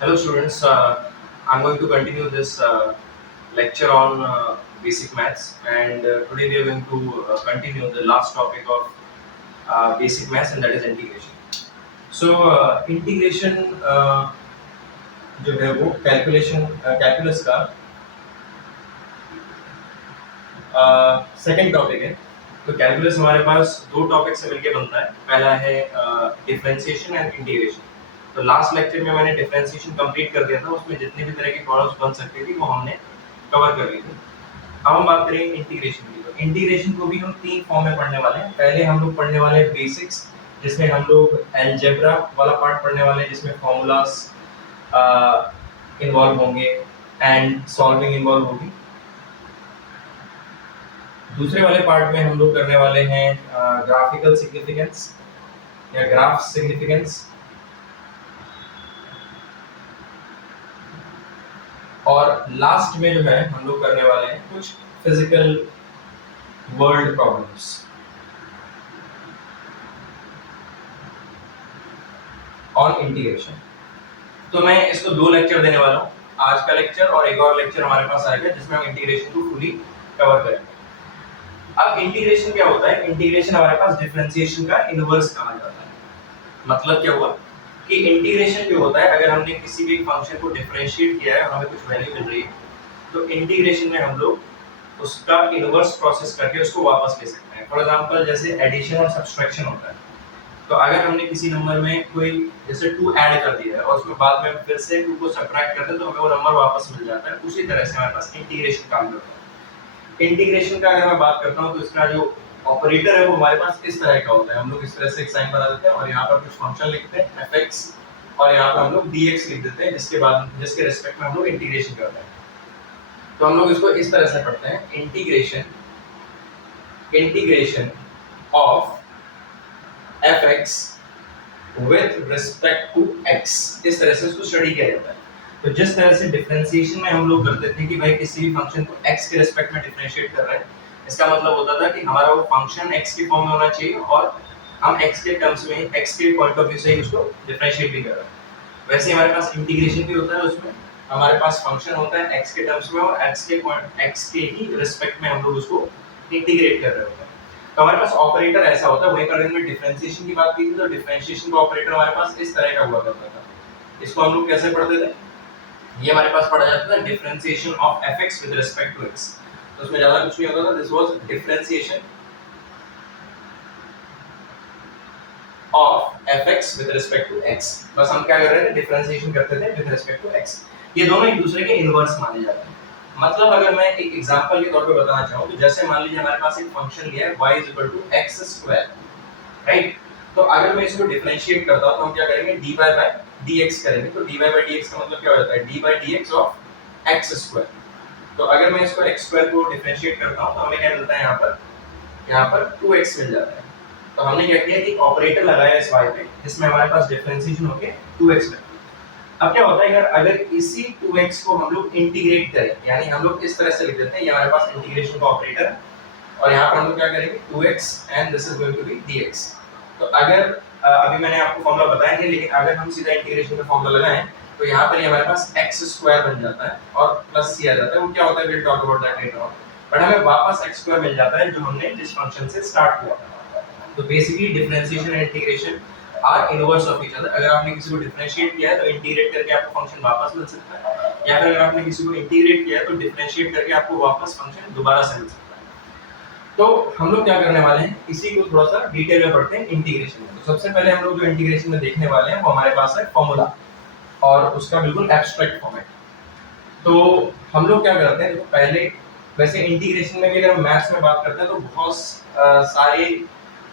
Hello students, I'm going to continue this lecture on basic maths, and today we are going to continue the last topic of basic maths, and that is integration. So integration जो है वो calculus का second topic है। तो calculus हमारे पास दो topic से मिलके बनता है। पहला है डिफरेंशिएशन एंड इंटीग्रेशन। तो लास्ट लेक्चर में मैंने डिफरेंशिएशन कंप्लीट कर दिया था, उसमें जितने भी तरह की प्रॉब्लम्स बन सकती थी वो हमने कवर कर ली थी। अब हम बात करेंगे इंटीग्रेशन की। तो इंटीग्रेशन को भी हम तीन फॉर्म में पढ़ने वाले हैं। पहले हम लोग पढ़ने वाले हैं बेसिक्स, जिसमें हम लोग अलजेब्रा वाला पार्ट पढ़ने वाले हैं, जिसमें फॉर्मूलाज इन्वॉल्व होंगे एंड सॉल्विंग इन्वॉल्व होगी। दूसरे वाले पार्ट में हम लोग करने वाले हैं ग्राफिकल सिग्निफिकेंस या ग्राफ सिग्निफिकेंस, और लास्ट में जो है हम लोग करने वाले हैं कुछ physical world problems. On integration तो मैं इसको दो लेक्चर देने वाला हूँ, आज का लेक्चर और एक और लेक्चर हमारे पास आएगा जिसमें हम इंटीग्रेशन को फुली कवर करेंगे। अब इंटीग्रेशन क्या होता है? इंटीग्रेशन हमारे पास डिफरेंशिएशन का इनवर्स कहा जाता है। मतलब क्या हुआ कि इंटीग्रेशन जो होता है, अगर हमने किसी भी फंक्शन को डिफरेंशिएट किया है और हमें कुछ वैल्यू मिल रही है, तो इंटीग्रेशन में हम लोग उसका इनवर्स प्रोसेस करके उसको वापस ले सकते हैं। फॉर एग्जांपल जैसे एडिशन और सब्सट्रैक्शन होता है, तो अगर हमने किसी नंबर में कोई जैसे 2 ऐड कर दिया है और उसमें बाद में फिर से 2 को सब्ट्रैक्ट करते हैं तो हमें वो नंबर वापस मिल जाता है। उसी तरह से हमारे पास इंटीग्रेशन काम करता है। इंटीग्रेशन का अगर मैं बात करता हूं तो इसका जो ऑपरेटर है वो हमारे पास इस तरह का होता है। हम लोग इस तरह से एक साइन बना देते हैं और यहाँ पर कुछ फंक्शन लिखते हैं fx, और यहाँ पर हम लोग dx लिख देते हैं, जिसके रिस्पेक्ट में हम लोग इंटीग्रेशन करते हैं। तो हम लोग इसको इस तरह से पढ़ते हैं, integration of fx with respect to x। इस तरह से इसको स्टडी किया जाता है। तो जिस तरह से डिफरेंशिएशन में हम लोग करते थे कि भाई किसी भी फंक्शन को x के रिस्पेक्ट में डिफरेंशिएट कर रहे हैं, इसका मतलब होता था कि हमारा वो फंक्शन x के फॉर्म में होना चाहिए और हम x के टर्म्स में x के पॉइंट ऑफ व्यू से ही उसको डिफरेंशिएट भी कर रहे हैं। वैसे हमारे पास इंटीग्रेशन भी होता है, उसमें हमारे पास फंक्शन होता है x के टर्म्स में और x के ही रिस्पेक्ट में हम लोग उसको इंटीग्रेट कर रहे होते हैं। तो हमारे पास ऑपरेटर ऐसा होता है। वही पर हमने डिफरेंशिएशन की बात की थी, तो डिफरेंशिएशन का ऑपरेटर हमारे पास इस तरह का हुआ करता था। इसको हम लोग कैसे पढ़ते थे? ये हमारे पास पढ़ा जाता था differentiation of fx with respect to x। तो उसमें ज्यादा कुछ नहीं होता था, this was differentiation of fx with respect to x। बस हम क्या कर रहे थे? डिफरेंशिएशन करते थे विद रिस्पेक्ट टू x। ये दोनों एक दूसरे के इनवर्स माने जाते हैं। मतलब अगर मैं एक एग्जांपल के तौर पे बताना चाहूं तो जैसे मान लीजिए हमारे पास एक फंक्शन लिया है y x², राइट? तो अगर मैं इसको डिफरेंशिएट करता हूं तो हम क्या करेंगे? dy/dx करेंगे। तो dy/dx का मतलब क्या हो जाता है? dy/dx of x²। तो अगर मैं इसको x² को डिफरेंशिएट करता हूं तो हमें क्या मिलता है? यहाँ पर 2x मिल जाता है। तो हमने क्या किया कि ऑपरेटर लगाया इस y पे, जिसमें हमारे पास डिफरेंशिएशन होके 2x मिलता है। अब क्या होता है अगर इसी 2x को हम लोग इंटीग्रेट करें, यानी हम लोग इस तरह से लिख देते हैं, ये हमारे पास इंटीग्रेशन का ऑपरेटर है और यहाँ पर हम लोग क्या करेंगे? 2x and this is going to be dx। तो अगर अभी मैंने आपको फॉर्मूला बताया नहीं, लेकिन अगर हम सीधा इंटीग्रेशन का फॉर्मूला लगाएं तो यहाँ पर ये हमारे पास x² बन जाता है और प्लस c आ जाता है। वो क्या होता है? Will talk about that later on. But हमें वापस x² मिल जाता है जो हमने जिस फंक्शन से स्टार्ट किया था। तो basically differentiation and integration are inverse of each other. अगर आपने किसी को डिफरेंशिएट किया है तो इंटीग्रेट करके आपको फंक्शन वापस मिल सकता है, या फिर अगर आपने किसी को इंटीग्रेट किया है तो डिफरेंशिएट करके आपको वापस फंक्शन दोबारा से मिल सकता है। तो हम लोग क्या करने वाले हैं? इसी को थोड़ा सा डिटेल में पढ़ते हैं इंटीग्रेशन में। तो सबसे पहले हम लोग जो इंटीग्रेशन में देखने वाले हैं वो हमारे पास है फॉर्मूला, और उसका बिल्कुल एब्स्ट्रैक्ट फॉर्मेट। तो हम लोग क्या करते हैं? तो पहले वैसे इंटीग्रेशन में भी अगर हम मैथ्स में बात करते हैं तो बहुत सारे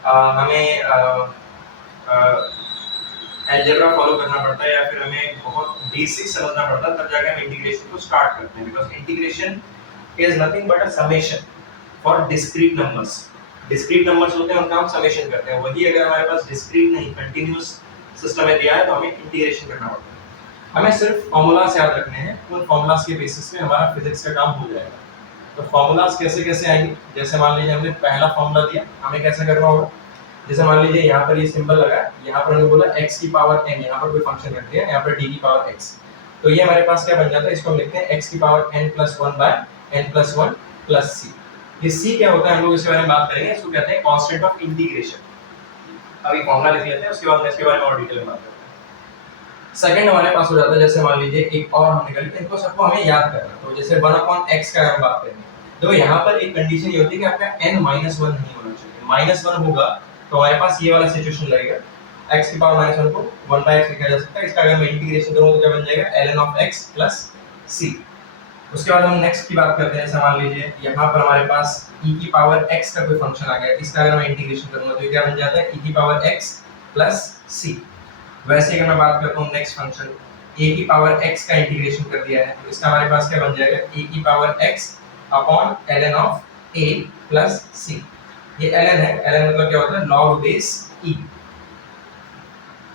हमें अलजेब्रा फॉलो करना पड़ता है, या फिर हमें बहुत बेसिक समझना पड़ता है, तब जाके हम इंटीग्रेशन को स्टार्ट करते हैं। Because integration is nothing but a summation for discrete numbers. Discrete numbers होते हैं, उनका हम समेशन करते हैं। वही अगर हमारे पास डिस्क्रीट नहीं कंटीन्यूअस सिस्टम में दिया है तो हमें इंटीग्रेशन करना पड़ता है। हमें सिर्फ फॉर्मूलास याद रखने हैं, उन फॉर्मूलास के बेसिस पे हमारा फिजिक्स का काम हो जाएगा। तो फॉर्मूलास कैसे कैसे आएंगे? जैसे मान लीजिए हमने पहला फॉर्मूला दिया, हमें कैसे करना होगा? जैसे मान लीजिए यहाँ पर ये सिंबल लगा है, यहाँ पर हमने बोला x की पावर n, यहाँ पर कोई फंक्शन रख दिया, यहाँ पर d की पावर x। तो ये हमारे पास क्या बन जाता है, इसको हम लिखते हैं x की power n plus 1 by n plus 1 plus c। ये c क्या होता है हम लोग इसके बारे में बात करेंगे, इसको कहते हैं कांस्टेंट ऑफ इंटीग्रेशन। अभी फॉर्मूला लिख लेते हैं, उसके बाद मैं इसके बारे में और डिटेल में बात करते हैं। सेकंड हमारे पास हो जाता है, जैसे मान लीजिए एक और हम निकाल लेते हैं, इनको सबको हमें याद करना। तो जैसे 1/x का हम बात करेंगे, तो यहाँ पर एक कंडीशन ये होती है कि आपका n -1 नहीं होना चाहिए। -1 होगा तो हमारे पास ये वाला सिचुएशन लगेगा, x की पावर -1 को 1/x लिखा जा सकता है। इसका अगर मैं इंटीग्रेशन करूं तो क्या बन जाएगा, ln of x plus c। उसके बाद हम नेक्स्ट की बात करते हैं, जैसे मान लीजिए यहाँ पर हमारे पास e की पावर x का कोई फंक्शन आ गया, इसका अगर मैं इंटीग्रेशन करूंगा तो ये क्या बन जाता है, e की पावर x plus c। वैसे ही अगर मैं बात करता हूँ नेक्स्ट फंक्शन a की पावर x का इंटीग्रेशन कर दिया है, तो इसका हमारे पास क्या बन जाएगा, a की power x upon ln of a plus c। ये ln है, ln मतलब क्या होता है, log base e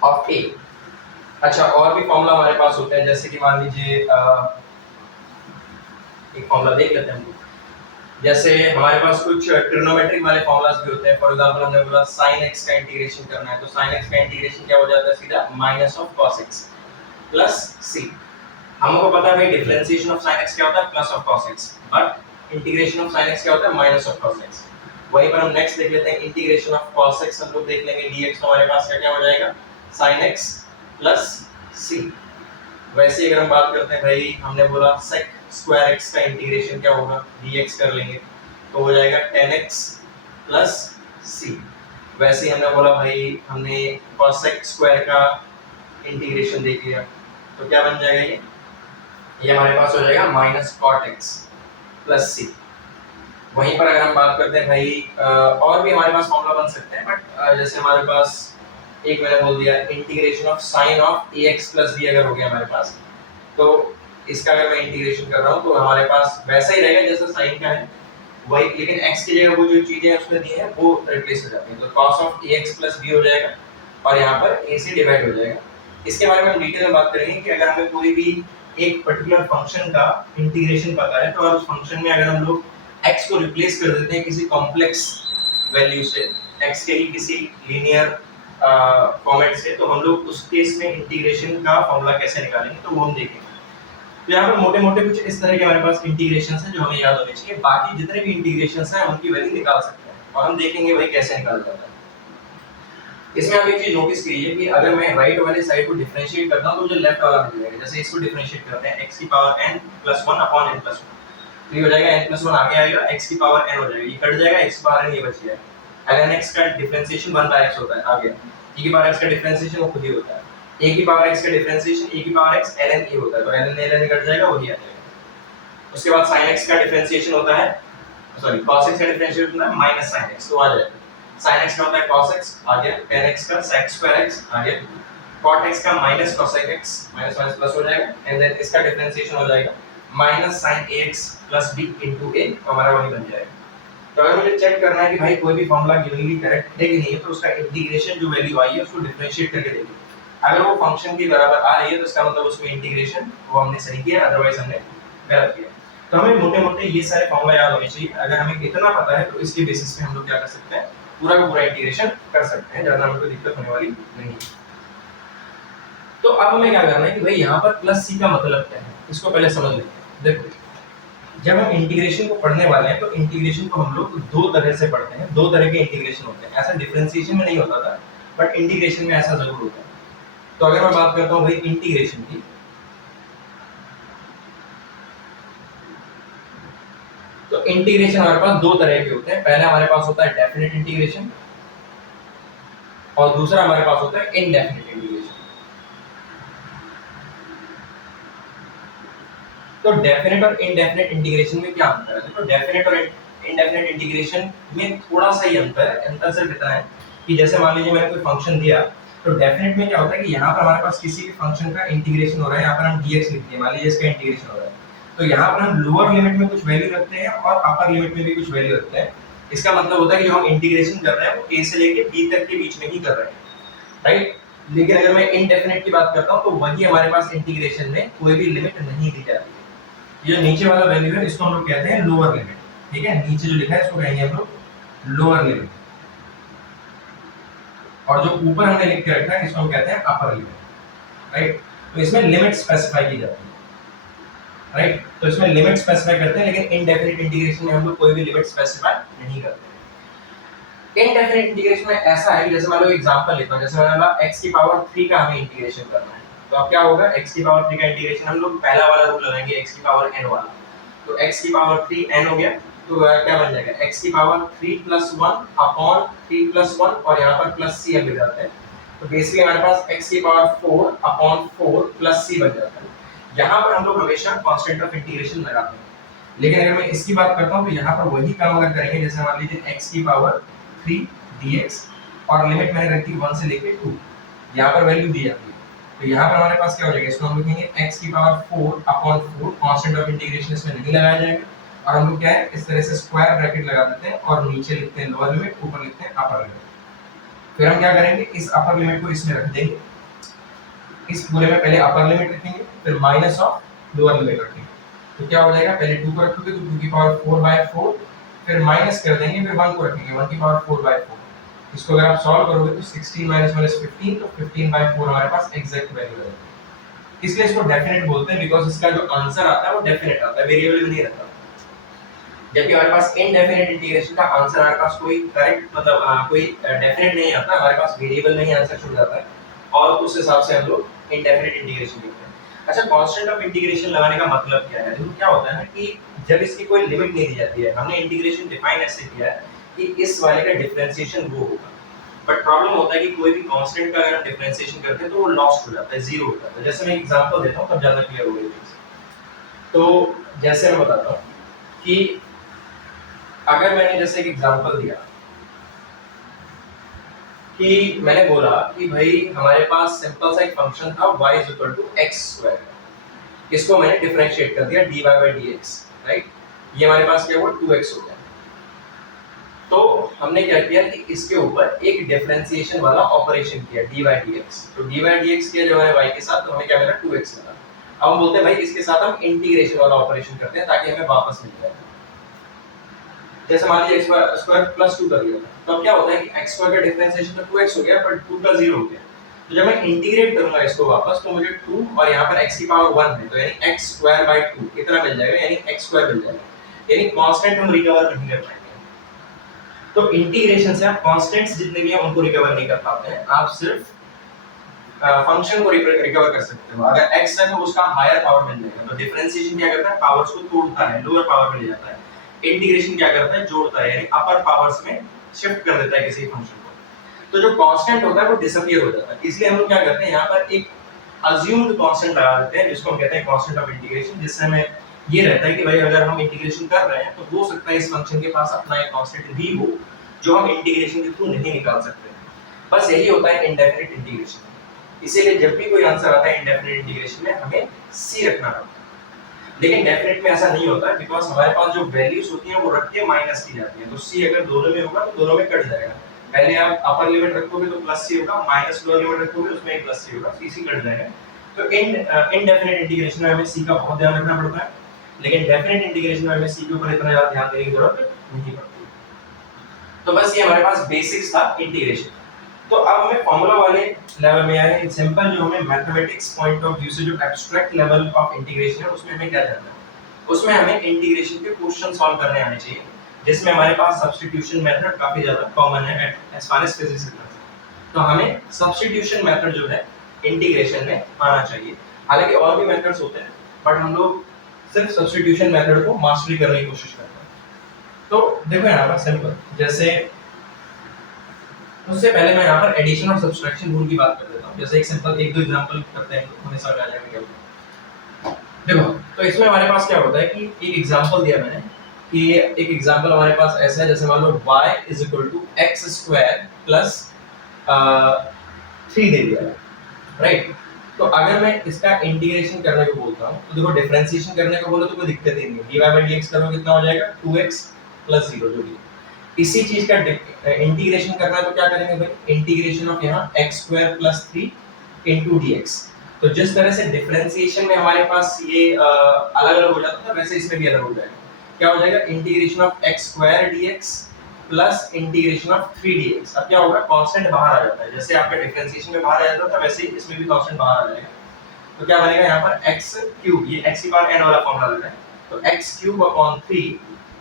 of a। अच्छा, और भी फॉर्मूला हमारे पास होते हैं, जैसे कि मान लीजिए एक फॉर्मूला देख लेते हैं हम लोग। जैसे हमारे पास कुछ ट्रिग्नोमेट्रिक वाले फॉर्मूलास भी होते हैं। फॉर एग्जांपल हमने बोला sin x का इंटीग्रेशन करना है, तो sin x का इंटीग्रेशन क्या हो जाता है, सीधा minus of cos x plus c। हमको पता है भाई डिफरेंशिएशन ऑफ sin x क्या होता है, plus of cos x, but integration of sin x क्या होता है, माइनस ऑफ cos x। वहीं पर हम नेक्स्ट देख लेते हैं, इंटीग्रेशन ऑफ cos x हम लोग देख लेंगे dx, तो हमारे पास क्या हो जाएगा, sin x प्लस c। वैसे अगर हम बात करते हैं भाई, हमने बोला sec स्क्वायर x का इंटीग्रेशन क्या होगा, dx कर लेंगे तो हो जाएगा 10x प्लस c। वैसे ही हमने बोला भाई, हमने cosec स्क्वायर का इंटीग्रेशन देख लिया, तो क्या बन जाएगा, ये हमारे पास हो जाएगा minus cot x plus c। वहीं पर अगर हम बात करते हैं भाई, और भी हमारे पास फॉर्मूला बन सकते हैं, बट जैसे हमारे पास एक मैंने बोल दिया integration of sine of ax plus b अगर हो गया हमारे पास, तो इसका अगर मैं इंटीग्रेशन कर रहा हूँ तो हमारे पास वैसा ही रहेगा जैसा साइन का है वही, लेकिन x की जगह वो जो चीजें उसमें दी हैं वो रिप्लेस हो जाती हैं। तो cos of ax plus b हो जाएगा और यहाँ पर a से डिवाइड हो जाएगा। इसके बारे में हम डिटेल में बात करेंगे कि अगर हमें कोई भी एक पर्टिकुलर फंक्शन का इंटीग्रेशन पता है, तो उस फंक्शन में अगर हम लोग x को रिप्लेस कर देते हैं किसी कॉम्प्लेक्स वैल्यू से, x के ही किसी लीनियर फॉर्मेट से, तो हम लोग उस केस में इंटीग्रेशन का फॉर्मूला कैसे निकालेंगे, तो वो हम देखेंगे। तो यहाँ पर मोटे-मोटे कुछ इस तरह के हमारे पास इंटीग्रेशंस हैं जो हमें याद होने चाहिए। बाकी जितने भी इंटीग्रेशंस हैं उनकी वैल्यू निकाल सकते हैं और हम देखेंगे भाई कैसे निकाला जाता है। इसमें आप एक चीज नोटिस कीजिए कि अगर मैं राइट वाली साइड को डिफरेंशिएट करता हूं तो मुझे लेफ्ट वाला मिल जाएगा। जैसे इसको डिफरेंशिएट करते हैं, x की पावर n + 1 अपॉन n + 1, तो ये हो जाएगा n + 1 आगे आएगा, x की पावर n हो जाएगा, ये कट जाएगा, x की पावर n ये बच जाएगा। ln x का डिफरेंशिएशन 1/x होता है, आ गया। e की पावर x का डिफरेंशिएशन वो खुद ही होता है। a की पावर x का डिफरेंशिएशन e की पावर x ln a होता है, तो ln कट जाएगा, वही आ जाएगा। उसके बाद sin x का डिफरेंशिएशन होता है, सॉरी cos x का डिफरेंशिएशन होता है -sin x, तो आ जाएगा। sin x का होता है cos x, आ गया। tan x का sec स्क्वायर x, आ गया। cot x का minus cosec x, minus minus plus हो जाएगा, एंड देन इसका डिफरेंशिएशन हो जाएगा -sin ax + b * a, तो हमारा वही बन जाएगा। तो अगर मुझे चेक करना है कि भाई कोई भी फॉर्मूला गिवनली करेक्ट है कि नहीं है, तो उसका इंटीग्रेशन जो वैल्यू आई है उसको डिफरेंशिएट करके देखिए। अगर वो फंक्शन के बराबर आ रही है तो इसका मतलब उसमें इंटीग्रेशन वो हमने सही किया, अदरवाइज हमने गलत किया। तो हमें मोटे-मोटे ये सारे फॉर्मूला याद होने चाहिए। अगर हमें इतना पता है तो इसके बेसिस पे हम लोग क्या कर सकते हैं, पूरा का पूरा इंटीग्रेशन कर सकते हैं, ज्यादा हमें कोई दिक्कत होने वाली नहीं। तो अब हमें क्या करना है कि भाई यहाँ पर प्लस c का मतलब क्या है, इसको पहले समझ लेते हैं। देखो, जब हम इंटीग्रेशन को पढ़ने वाले हैं तो इंटीग्रेशन को हम लोग दो तरह से पढ़ते हैं, दो तरह के इंटीग्रेशन होते हैं। ऐसा डिफरेंशिएशन में नहीं होता था, बट इंटीग्रेशन में ऐसा जरूर होता है। तो अगर मैं बात करता हूँ भाई इंटीग्रेशन की, तो इंटीग्रेशन हमारे पास दो तरह के होते हैं। पहला हमारे पास होता है डेफिनेट इंटीग्रेशन और दूसरा हमारे पास होता है इनडेफिनेट इंटीग्रेशन। तो डेफिनेट और इनडेफिनेट इंटीग्रेशन में क्या अंतर है? देखो, डेफिनेट और इनडेफिनेट इंटीग्रेशन में थोड़ा सा ही अंतर है। अंतर सिर्फ इतना है कि जैसे मान लीजिए मैंने कोई फंक्शन दिया, तो डेफिनेट में क्या होता है कि यहाँ पर हमारे पास किसी भी फंक्शन का इंटीग्रेशन हो रहा है, यहाँ पर हम dx लिख दिए, मान लीजिए इसका इंटीग्रेशन हो रहा है, तो यहाँ पर हम लोअर लिमिट में कुछ वैल्यू रखते हैं और अपर लिमिट में भी कुछ वैल्यू रखते हैं। इसका मतलब होता है कि जो हम इंटीग्रेशन कर रहे हैं वो a से लेके b तक के बीच में ही कर रहे हैं, राइट। लेकिन अगर मैं इनडेफिनेट की बात करता हूँ तो वही हमारे पास इंटीग्रेशन में कोई भी लिमिट नहीं दी जाती है। ये नीचे वाला वैल्यू है, इसको हम लोग कहते हैं लोअर लिमिट, ठीक है। नीचे जो लिखा है इसको कहेंगे हम लोग लोअर लिमिट, और जो ऊपर हमने लिख के रखा है इसको हम कहते हैं अपर लिमिट, राइट। तो इसमें लिमिट स्पेसिफाई की जाती है, राइट। तो इसमें लिमिट स्पेसिफाई करते हैं, लेकिन इनडेफिनिट इंटीग्रेशन में हम लोग कोई भी लिमिट स्पेसिफाई नहीं करते। इनडेफिनिट इंटीग्रेशन में ऐसा है कि जैसे मान लो एग्जांपल लेता हूं, जैसे मैंने बोला x की पावर 3 का हमें इंटीग्रेशन करना है, तो अब क्या होगा, x की पावर 3 का इंटीग्रेशन हम लोग पहला वाला रूल लगाएंगे, x की पावर n वाला। तो x की पावर 3 n हो गया, तो क्या बन जाएगा, x की पावर 3 + 1 अपॉन 3 + 1 और यहाँ पर प्लस c अब जाते हैं, तो बेसिकली हमारे पास x की पावर 4 अपॉन 4 प्लस c बन जाता है। यहाँ पर हम लोग हमेशा कांस्टेंट ऑफ इंटीग्रेशन लगाते हैं, लेकिन अगर मैं इसकी बात करता हूँ तो यहाँ पर वही काम अगर करेंगे, जैसे मान लीजिए x की पावर 3 dx और लिमिट मैंने रखी 1 से लेके 2, यहाँ पर वैल्यू दी जाती है, तो यहाँ पर हमारे पास क्या हो जाएगा, इसको हम लिखेंगे x की power 4 upon 4, constant of integration इसमें नहीं लगाया जाएगा, और हम लोग क्या है इस तरह से स्क्वायर ब्रैकेट लगा देते हैं और नीचे लिखते हैं लोअर लिमिट, ऊपर लिखते हैं अपर लिमिट। फिर हम क्या करेंगे, इस अपर लिमिट को इसमें रख देंगे, इस पूरे में पहले अपर लिमिट रखेंगे, फिर माइनस ऑफ लोअर लिमिट रखेंगे, तो क्या हो जाएगा, पहले 2 को रखोगे तो 2 की पावर 4/4, फिर माइनस कर देंगे, फिर 1 को रखेंगे, 1 की पावर 4/4। इसको अगर आप सॉल्व करोगे तो 16 - 1 = 15, तो 15/4 हमारे पास एग्जैक्ट वैल्यू है। इसलिए इसको डेफिनेट बोलते हैं, बिकॉज़ इसका जो आंसर आता है वो डेफिनेट आता है, वेरिएबल नहीं रहता। जबकि हमारे पास इनडेफिनेट इंटीग्रेशन का आंसर हमारे पास कोई करेक्ट मतलब कोई डेफिनेट नहीं आता, हमारे पास वेरिएबल में ही आंसर छूट जाता है, और उस हिसाब से हम लोग इनडेफिनेट इंटीग्रेशन लिखते हैं। अच्छा, कांस्टेंट ऑफ इंटीग्रेशन लगाने का मतलब क्या है, देखो क्या होता है ना कि जब इसकी कोई लिमिट नहीं दी जाती है, हमने इंटीग्रेशन डिफाइन ऐसे किया है कि इस वाले का डिफरेंशिएशन वो होगा, बट प्रॉब्लम होता है कि कोई भी कांस्टेंट का अगर हम डिफरेंशिएशन करते हैं तो वो लॉस्ट हो जाता है, जीरो हो जाता है। जैसे मैं एग्जांपल देता हूं तब ज्यादा क्लियर होगा ये चीज। तो जैसे मैं बताता हूं कि अगर मैंने जैसे एक एग्जांपल दिया कि मैंने बोला कि भाई हमारे पास सिंपल सा एक फंक्शन था y = x², इसको मैंने डिफरेंशिएट कर दिया dy/dx, राइट। ये हमारे पास क्या हुआ, 2x हो गया। तो हमने क्या किया कि इसके ऊपर एक डिफरेंशिएशन वाला ऑपरेशन किया dy/dx, तो dy/dx किया जो है y के साथ, तो हमें क्या मिला, 2x मिला। अब हम बोलते हैं भाई इसके साथ हम इंटीग्रेशन वाला ऑपरेशन करते हैं ताकि हमें वापस मिल जाए। जैसे मान लीजिए x² + 2 कर लिया, तो अब क्या होता है कि x² का डिफरेंशिएशन तो 2x हो गया, पर 2 का 0 हो गया, तो जब मैं इंटीग्रेट करूंगा इसको वापस, तो मुझे 2 और यहाँ पर x की पावर 1 है, तो यानी x²/2 कितना मिल जाएगा, यानी x² मिल जाएगा, यानी कांस्टेंट हम रिकवर नहीं कर पाएंगे। तो इंटीग्रेशन से आप कांस्टेंट्स जितने भी हैं उनको रिकवर नहीं कर पाते हैं, आप सिर्फ फंक्शन को रिकवर कर सकते हो। अगर x है तो उसका हायर पावर मिल जाएगा, तो डिफरेंशिएशन क्या करता है, पावर्स को तोड़ता है, लोअर पावर में ले जाता है। इंटीग्रेशन क्या करता है, जोड़ता है, यानी अपर पावर्स में शिफ्ट कर देता है किसी फंक्शन को, तो जो कांस्टेंट होता है वो डिसअपीयर हो जाता है। इसलिए हम लोग क्या करते हैं, यहाँ पर एक अज्यूम्ड कांस्टेंट लगा देते हैं, जिसको हम कहते हैं कांस्टेंट ऑफ इंटीग्रेशन, जिससे हमें ये रहता है कि भाई अगर हम इंटीग्रेशन कर रहे हैं तो हो सकता है इस फंक्शन के पास अपना एक कांस्टेंट भी हो जो हम इंटीग्रेशन के थ्रू नहीं निकाल सकते। बस यही होता है इनडेफिनिट इंटीग्रेशन। इसीलिए जब भी कोई आंसर आता है इनडेफिनिट इंटीग्रेशन में, हमें सी रखना पड़ता है, लेकिन डेफिनेट में ऐसा नहीं होता है, बिकॉज़ हमारे पास जो वैल्यूज होती हैं वो रख के माइनस की जाती हैं, तो सी अगर दोनों में होगा तो दोनों में कट जाएगा। पहले आप अपर लिमिट रखोगे तो प्लस सी होगा, माइनस लोअर लिमिट रखोगे उसमें एक प्लस सी होगा, सी कट जाएगा। तो इनडेफिनिट इंटीग्रेशन में हमें सी का बहुत ध्यान रखना पड़ता है, लेकिन डेफिनेट इंटीग्रेशन में हमें सी के ऊपर इतना ज्यादा ध्यान देने की जरूरत नहीं पड़ती। तो बस ये हमारे पास बेसिक्स था इंटीग्रेशन। तो अब हमें फार्मूला वाले लेवल में आए, सिंपल जो हमें मैथमेटिक्स पॉइंट ऑफ व्यू से जो एब्स्ट्रैक्ट लेवल ऑफ इंटीग्रेशन है उसमें हमें क्या जानना है, उसमें हमें इंटीग्रेशन के क्वेश्चन सॉल्व करने आने चाहिए, जिसमें हमारे पास सब्स्टिट्यूशन मेथड काफी ज्यादा कॉमन है एज फार एज फिजिक्स है। तो हमें सब्स्टिट्यूशन मेथड जो है इंटीग्रेशन में आना चाहिए। हालांकि और भी मेथड्स होते हैं, बट हम लोग सिर्फ सब्स्टिट्यूशन मेथड को मास्टरी करने की कोशिश करते हैं। तो देखो यहाँ पर सिंपल, जैसे उससे पहले मैं यहाँ पर एडिशन और सब्सट्रैक्शन रूल की बात कर देता हूँ। जैसे एक सिंपल एक दो एग्जांपल करते हैं तो हमें समझ आ जाएगा क्या होता है। देखो, तो इसमें हमारे पास क्या होता है कि एक एग्जांपल दिया मैंने कि एक एग्जांपल हमारे पास ऐसा है, जैसे मान लो y = x² + 3 दे दिया, राइट। तो अगर मैं इसका इंटीग्रेशन करने को बोलता हूँ तो देखो डिफरेंशिएशन करने को बोलो तो कोई दिक्कत ही नहीं है, dy/dx करोगे कितना हो जाएगा, 2x + 0 जो भी। इसी चीज का इंटीग्रेशन करना है तो क्या करेंगे भाई, इंटीग्रेशन ऑफ यहाँ x² + 3 * dx। तो जिस तरह से डिफरेंशिएशन में हमारे पास ये अलग अलग हो जाता था, वैसे इसमें भी अलग हो जाएगा। क्या हो जाएगा, integration of x² dx plus integration of 3 dx। अब क्या होगा, कांस्टेंट बाहर आ जाता है, जैसे आपका डिफरेंशिएशन में बाहर आ जाता था वैसे ही इसमें भी कांस्टेंट बाहर आ जाएगा। तो क्या बनेगा यहाँ पर x क्यूब, ये x की पावर n वाला फॉर्मूला लग रहा है, तो x क्यूब अपॉन 3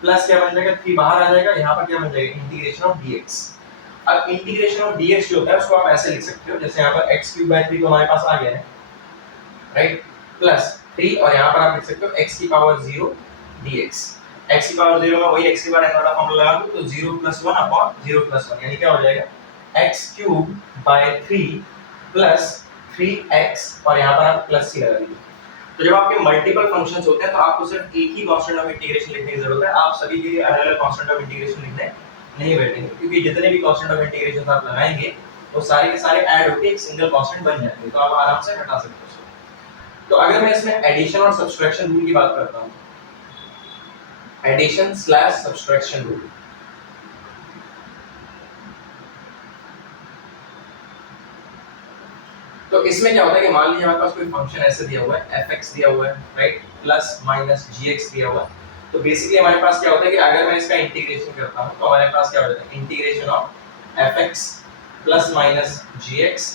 प्लस क्या बन जाएगा, 3 बाहर आ जाएगा, यहाँ पर क्या बन जाएगा, इंटीग्रेशन ऑफ dx। अब इंटीग्रेशन ऑफ dx जो होता है उसको आप ऐसे लिख सकते हो, जैसे यहाँ पर x क्यूब बाय 3 तो हमारे पास आ गया है, राइट, प्लस 3 और यहाँ पर आप लिख सकते हो x की पावर 0 dx। x की पावर 0 में वही x की पावर n वाला फॉर्मूला लगा दो, तो 0 + 1 अपॉन 0 + 1 यानी क्या हो जाएगा, x cube by 3 plus 3x और यहाँ पर आप प्लस c लगा दीजिए। तो जब आपके मल्टीपल फंक्शंस होते हैं तो आपको सिर्फ एक ही कांस्टेंट ऑफ इंटीग्रेशन लिखने की जरूरत है, आप सभी के लिए अलग-अलग कांस्टेंट ऑफ इंटीग्रेशन लिखने नहीं बैठेंगे, क्योंकि जितने भी कांस्टेंट ऑफ इंटीग्रेशन आप लगाएंगे वो सारे के सारे ऐड होकर एक सिंगल कांस्टेंट बन जाएंगे, तो आप आराम से हटा सकते हो उसको। तो अगर मैं इसमें एडिशन और सब्सट्रैक्शन रूल की बात करता हूं, एडिशन स्लैश सब्सट्रैक्शन रूल, तो इसमें क्या होता है कि मान लीजिए हमारे पास कोई फंक्शन ऐसे दिया हुआ है, fx दिया हुआ है, राइट, प्लस माइनस gx दिया हुआ है, तो बेसिकली हमारे पास क्या होता है कि अगर मैं इसका इंटीग्रेशन करता हूं तो हमारे पास क्या हो जाता है, integration of fx plus minus gx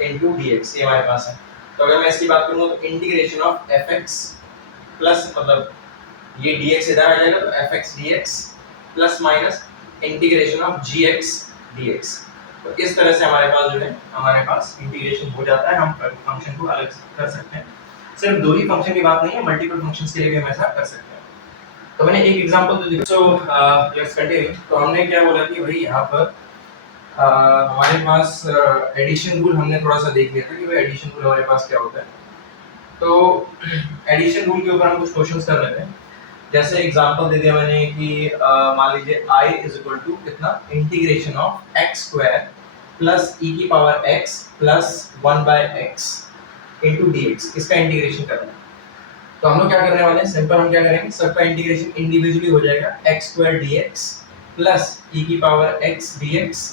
into dx, ये हमारे पास है। तो अगर मैं इसकी बात करूं तो इंटीग्रेशन ऑफ fx प्लस, मतलब ये dx इधर आ जाएगा, तो fx dx plus minus integration of gx dx। तो इस तरह से हमारे पास जो है, हमारे पास इंटीग्रेशन हो जाता है, हम फंक्शन को अलग कर सकते हैं। सिर्फ दो ही फंक्शन की बात नहीं है, मल्टीपल फंक्शंस के लिए भी हम ऐसा कर सकते हैं। तो मैंने एक एग्जांपल तो दिया, सो लेट्स कंटिन्यू। तो हमने क्या बोला कि भाई यहाँ पर हमारे पास एडिशन रूल हमने थोड़ा सा देख लिया था कि भाई एडिशन रूल हमारे पास क्या होता है। तो एडिशन रूल के ऊपर हम कुछ क्वेश्चंस कर लेते हैं। जैसे एग्जांपल दे दिया मैंने कि मान लीजिए i = कितना, integration of x square plus e की power x plus 1/x into dx, इसका इंटीग्रेशन करना है। तो हम लोग क्या करने वाले हैं, सिंपल हम क्या करेंगे, सबका इंटीग्रेशन इंडिविजुअली हो जाएगा, x² dx प्लस e की power x dx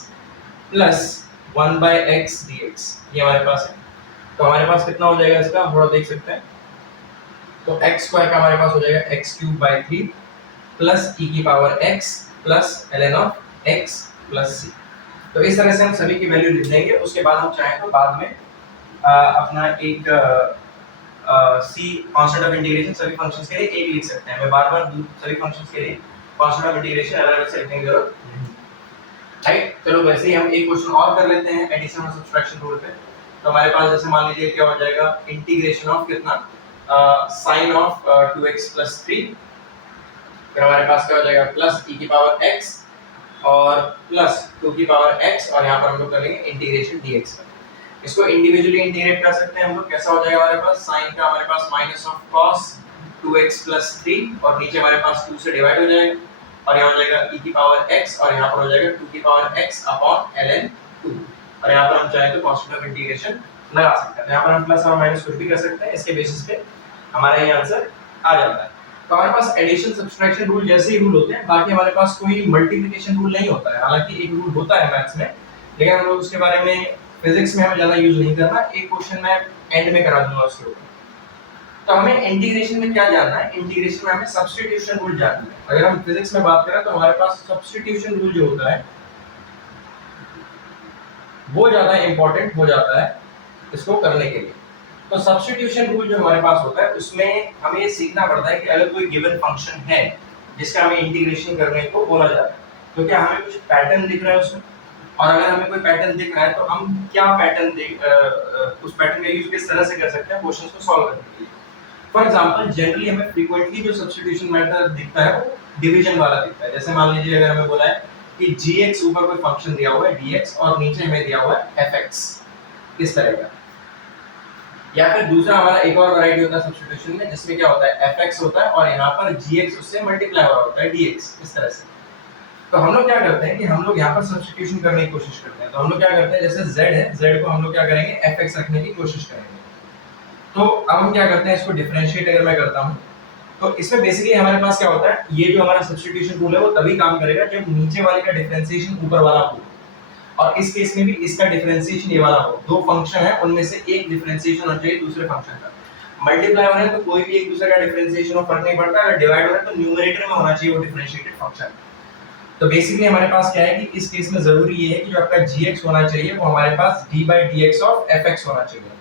plus 1/x dx, ये हमारे पास है। तो हमारे पास कितना हो जाएगा इसका, हम थोड़ा देख सकते हैं। तो x स्क्वायर का हमारे पास हो जाएगा x³ 3 प्लस e की power x plus ln of x plus c। तो इस तरह से हम सभी की वैल्यू लिख देंगे। उसके बाद हम चाहें तो बाद में अपना एक c कांस्टेंट ऑफ इंटीग्रेशन सभी फंक्शंस के लिए एक लिख सकते हैं। मैं बार-बार सभी फंक्शंस के लिए कांस्टेंट ऑफ इंटीग्रेशन अलग-अलग से लिखने की जरूरत नहीं, राइट। चलो वैसे ही हम एक क्वेश्चन और कर लेते हैं एडिशन और सब्सट्रैक्शन रूल पे। तो हमारे पास जैसे मान लीजिए क्या हो जाएगा, इंटीग्रेशन ऑफ कितना, साइन ऑफ 2x + 3, फिर हमारे पास क्या हो जाएगा, प्लस e की पावर x और प्लस 2 की पावर x, और यहाँ पर हम लोग करेंगे इंटीग्रेशन dx का। इसको इंडिविजुअली इंटीग्रेट कर सकते हैं हम लोग। कैसा हो जाएगा हमारे पास, साइन का हमारे पास माइनस ऑफ cos 2x + 3 और नीचे हमारे पास 2 से डिवाइड हो जाएगा, और यहाँ हो जाएगा e की पावर x और यहाँ पर हो जाएगा 2 की पावर x अपॉन ln 2, और यहाँ पर हम चाहें तो कांस्टेंट ऑफ इंटीग्रेशन लगा सकते हैं। यहाँ पर हम प्लस और माइनस कुछ भी कर सकते हैं, इसके बेसिस पे हमारा ये आंसर आ जाता है। तो हमारे पास एडिशन सब्सट्रैक्शन रूल जैसे ही रूल होते हैं, बाकी हमारे पास कोई मल्टीप्लिकेशन रूल नहीं होता है। हालांकि एक रूल होता है मैथ्स में, लेकिन हम लोग उसके बारे में फिजिक्स में हमें ज्यादा यूज नहीं करना। एक क्वेश्चन मैं एंड में करा दूंगा उसके ऊपर। तो हमें इंटीग्रेशन में क्या जानना है, इंटीग्रेशन में हमें सब्स्टिट्यूशन रूल जानना है। अगर हम फिजिक्स में बात करें तो हमारे पास सब्स्टिट्यूशन रूल जो होता है वो ज्यादा इंपॉर्टेंट हो जाता है इसको करने के लिए। तो सब्स्टिट्यूशन रूल जो हमारे पास होता है उसमें हमें ये सीखना पड़ता है कि अगर कोई गिवन फंक्शन है जिसका हमें इंटीग्रेशन करने को बोला जाता है, तो क्या हमें कुछ पैटर्न दिख रहा है उसमें, और अगर हमें कोई पैटर्न दिख रहा है तो हम क्या पैटर्न उस पैटर्न का यूज किस तरह से कर सकते हैं क्वेश्चंस को सॉल्व करने के लिए। फॉर एग्जांपल जनरली हमें फ्रीक्वेंटली जो सब्स्टिट्यूशन मेथड दिखता है वो डिवीजन वाला दिखता है। जैसे मान लीजिए अगर हमें बोला है कि gx ऊपर कोई फंक्शन दिया हुआ है dx और नीचे हमें दिया हुआ है fx, इस तरह का। या फिर दूसरा हमारा एक और वैरायटी होता है सब्स्टिट्यूशन में जिसमें क्या होता है fx होता है और यहाँ पर gx उससे मल्टीप्लाई हो रहा होता है dx, इस तरह से। तो हम लोग क्या करते हैं कि हम लोग यहाँ पर सब्स्टिट्यूशन करने की कोशिश करते हैं। तो हम लोग क्या करते हैं, जैसे z है, z को हम लोग क्या करेंगे fx रखने की कोशिश करेंगे। तो अब हम क्या करते हैं, इसको डिफरेंशिएट अगर मैं करता हूँ तो इसमें बेसिकली हमारे पास क्या होता है, ये जो हमारा सब्स्टिट्यूशन रूल है वो तभी काम करेगा जब नीचे वाले का डिफरेंशिएशन ऊपर वाला हो, और इस केस में भी इसका डिफरेंशिएशन ये वाला हो। दो फंक्शन है उनमें से एक डिफरेंशिएशन होना चाहिए दूसरे फंक्शन का। मल्टीप्लाई हो रहा है तो कोई भी एक दूसरे का डिफरेंशिएशन हो फर्क नहीं पड़ता, अगर डिवाइड हो रहा है तो न्यूमरेटर में होना चाहिए वो डिफरेंशिएटेड फंक्शन। तो बेसिकली हमारे पास क्या है कि इस केस में जरूरी ये है कि जो आपका gx होना चाहिए वो हमारे पास d/dx ऑफ fx होना चाहिए।